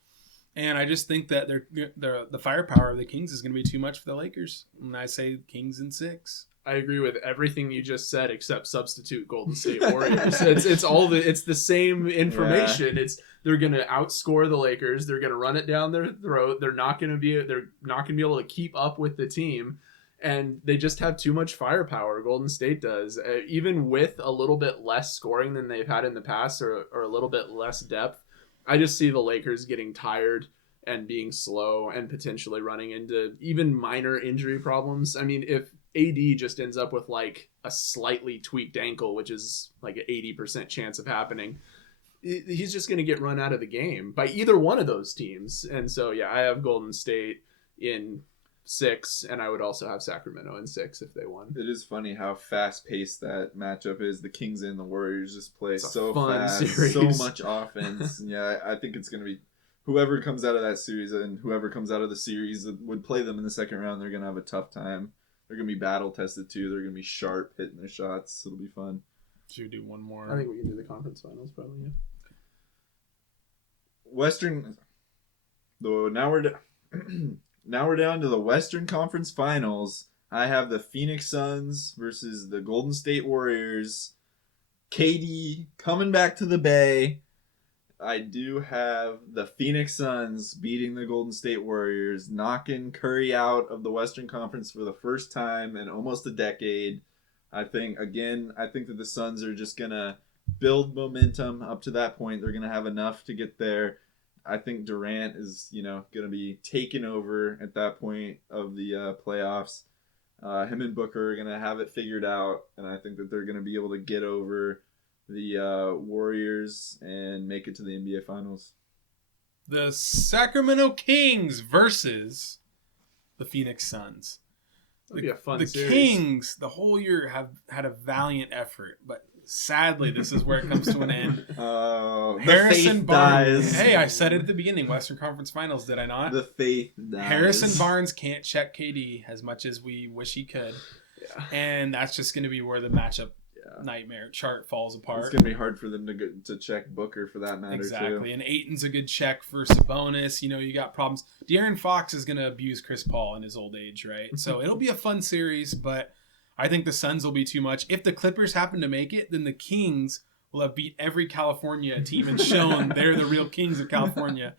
And I just think that the firepower of the Kings is going to be too much for the Lakers. And I say Kings in 6. I agree with everything you just said except substitute Golden State Warriors. It's the same information. Yeah. They're gonna outscore the Lakers. They're gonna run it down their throat. They're not gonna be able to keep up with the team, and they just have too much firepower. Golden State does, even with a little bit less scoring than they've had in the past, or a little bit less depth. I just see the Lakers getting tired and being slow and potentially running into even minor injury problems. I mean, if AD just ends up with like a slightly tweaked ankle, which is like an 80% chance of happening, he's just going to get run out of the game by either one of those teams. And so, yeah, I have Golden State in 6, and I would also have Sacramento in 6 if they won. It is funny how fast-paced that matchup is. The Kings and the Warriors just play It's a so fun fast, series. so much offense. Yeah, I think it's going to be whoever comes out of that series and whoever comes out of the series that would play them in the second round, they're going to have a tough time. They're going to be battle-tested, too. They're going to be sharp, hitting their shots. It'll be fun. Should we do one more? I think we can do the conference finals probably, yeah. Now we're down to the Western Conference Finals. I have the Phoenix Suns versus the Golden State Warriors. KD coming back to the Bay. I do have the Phoenix Suns beating the Golden State Warriors, knocking Curry out of the Western Conference for the first time in almost a decade. I think that the Suns are just going to build momentum up to that point. They're going to have enough to get there. I think Durant is, going to be taken over at that point of the playoffs. Him and Booker are going to have it figured out, and I think that they're going to be able to get over the Warriors and make it to the NBA Finals. The Sacramento Kings versus the Phoenix Suns. That'd be a fun the series. Kings, the whole year, have had a valiant effort, but sadly, this is where it comes to an end. Harrison Barnes. dies. Hey, I said it at the beginning. Western Conference Finals, did I not? The faith dies. Harrison Barnes can't check KD as much as we wish he could. Yeah. And that's just going to be where the matchup nightmare chart falls apart. It's going to be hard for them to check Booker for that matter, Exactly. too. And Ayton's a good check for Sabonis. You got problems. De'Aaron Fox is going to abuse Chris Paul in his old age, right? So it'll be a fun series, but I think the Suns will be too much. If the Clippers happen to make it, then the Kings will have beat every California team and shown they're the real Kings of California.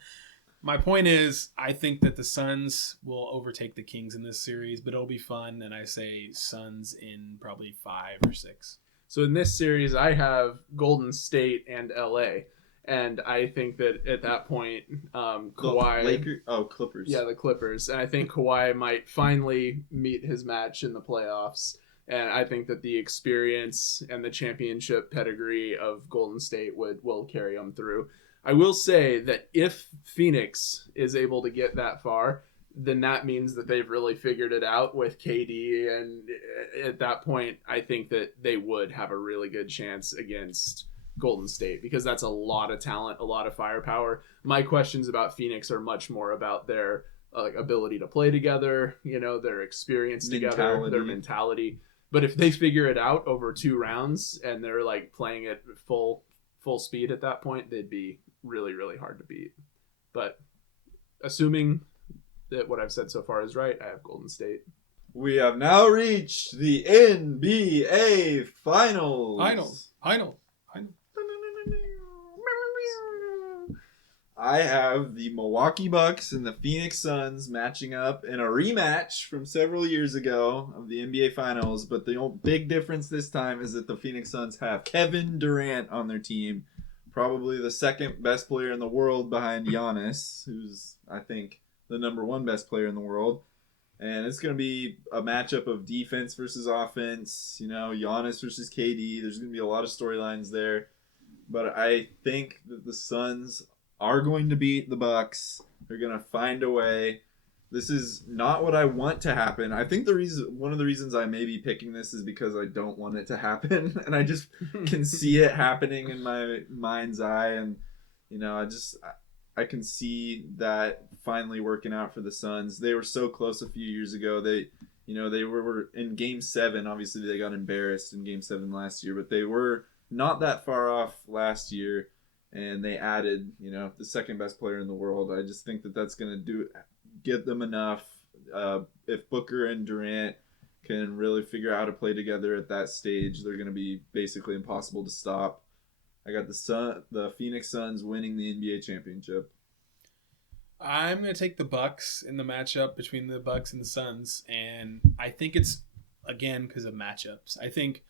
My point is, I think that the Suns will overtake the Kings in this series, but it'll be fun, and I say Suns in probably 5 or 6. So in this series, I have Golden State and LA. And I think that at that point, Kawhi... Clippers. Yeah, the Clippers. And I think Kawhi might finally meet his match in the playoffs. And I think that the experience and the championship pedigree of Golden State will carry them through. I will say that if Phoenix is able to get that far, then that means that they've really figured it out with KD. And at that point, I think that they would have a really good chance against Golden State, because that's a lot of talent, a lot of firepower. My questions about Phoenix are much more about their ability to play together, their experience together, their mentality. But if they figure it out over 2 rounds and they're playing it full speed at that point, they'd be really, really hard to beat. But assuming that what I've said so far is right, I have Golden State. We have now reached the NBA Finals. Final. I have the Milwaukee Bucks and the Phoenix Suns matching up in a rematch from several years ago of the NBA Finals, but the big difference this time is that the Phoenix Suns have Kevin Durant on their team, probably the second best player in the world behind Giannis, who's, I think, the number 1 best player in the world. And it's going to be a matchup of defense versus offense, Giannis versus KD. There's going to be a lot of storylines there. But I think that the Suns are going to beat the Bucks. They're going to find a way. This is not what I want to happen. I think one of the reasons I may be picking this is because I don't want it to happen, and I just can see it happening in my mind's eye, and I can see that finally working out for the Suns. They were so close a few years ago. They were in Game 7. Obviously, they got embarrassed in Game 7 last year, but they were not that far off last year. and they added, the second best player in the world. I just think that that's going to get them enough. If Booker and Durant can really figure out how to play together at that stage, they're going to be basically impossible to stop. I got the Phoenix Suns winning the NBA championship. I'm going to take the Bucks in the matchup between the Bucks and the Suns, and I think it's, again, because of matchups. I think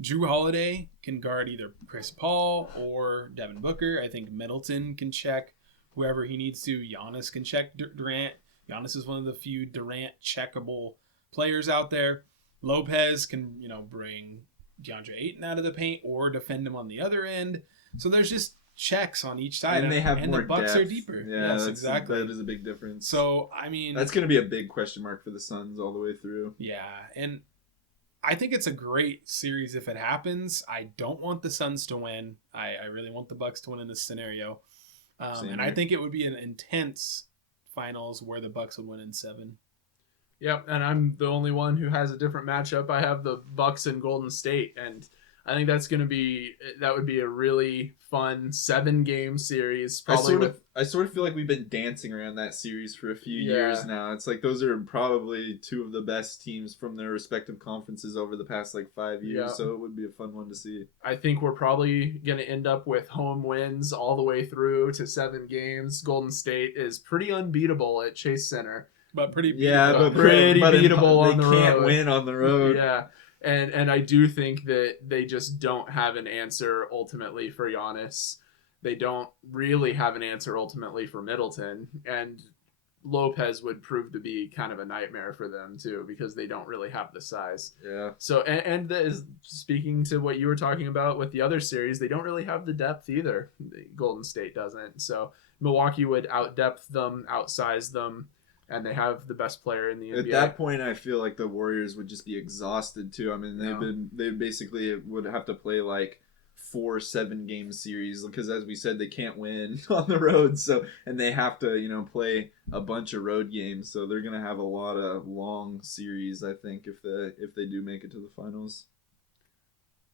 Drew Holiday can guard either Chris Paul or Devin Booker. I think Middleton can check whoever he needs to. Giannis can check Durant. Giannis is one of the few Durant checkable players out there. Lopez can, bring DeAndre Ayton out of the paint or defend him on the other end. So there's just checks on each side, and they have more the Bucks depth. are deeper. Yeah, yes, exactly. That is a big difference. So I mean, that's going to be a big question mark for the Suns all the way through. Yeah, and I think it's a great series if it happens. I don't want the Suns to win. I really want the Bucks to win in this scenario, and I think it would be an intense finals where the Bucks would win in 7. Yep, and I'm the only one who has a different matchup. I have the Bucks and Golden State, and I think that would be a really fun 7-game series. I sort of feel like we've been dancing around that series for a few years now. It's like those are probably two of the best teams from their respective conferences over the past 5 years. Yeah. So it would be a fun one to see. I think we're probably going to end up with home wins all the way through to 7 games. Golden State is pretty unbeatable at Chase Center. But pretty beatable. Yeah, but beatable on the road. They can't win on the road. Yeah. And I do think that they just don't have an answer ultimately for Giannis. They don't really have an answer ultimately for Middleton. And Lopez would prove to be kind of a nightmare for them too, because they don't really have the size. Yeah. So, speaking to what you were talking about with the other series, they don't really have the depth either. Golden State doesn't. So Milwaukee would out-depth them, outsize them. And they have the best player in the NBA. At that point, I feel like the Warriors would just be exhausted too. I mean, they basically would have to play 4 7-game series because, as we said, they can't win on the road. So, and they have to play a bunch of road games. So they're gonna have a lot of long series, I think, if they do make it to the finals.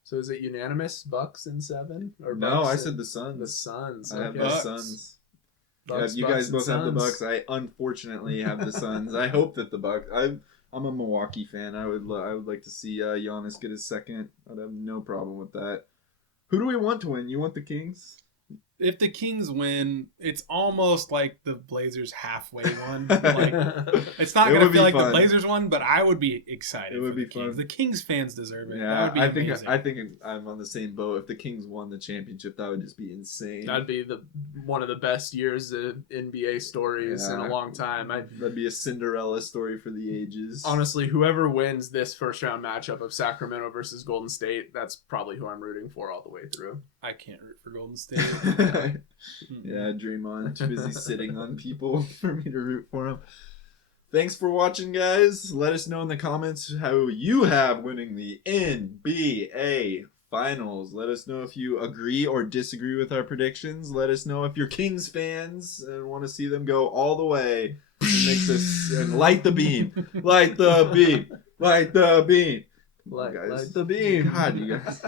So is it unanimous? Bucks in 7? Or no, Bucks I said the Suns. The Suns. I have okay. the Suns. Bucks, you guys both have the Suns. Bucks. I unfortunately have the Suns. I hope that the Bucks. I'm a Milwaukee fan. I would like to see Giannis get his second. I'd have no problem with that. Who do we want to win? You want the Kings? If the Kings win, it's almost like the Blazers halfway won. It's not going to feel like the Blazers won, but I would be excited. It would be Kings. fun. The Kings fans deserve it. Yeah, that would be amazing. I think I'm on the same boat. If the Kings won the championship, that would just be insane. That'd be one of the best years of NBA stories in a long time. That'd be a Cinderella story for the ages. Honestly, whoever wins this first round matchup of Sacramento versus Golden State, that's probably who I'm rooting for all the way through. I can't root for Golden State. Yeah, Draymond too busy sitting on people for me to root for him. Thanks for watching, guys. Let us know in the comments how you have winning the NBA Finals. Let us know if you agree or disagree with our predictions. Let us know if you're Kings fans and want to see them go all the way and make this and light the beam. Light the beam. Light the beam. Light the beam. God, you guys.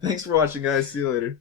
Thanks for watching, guys. See you later.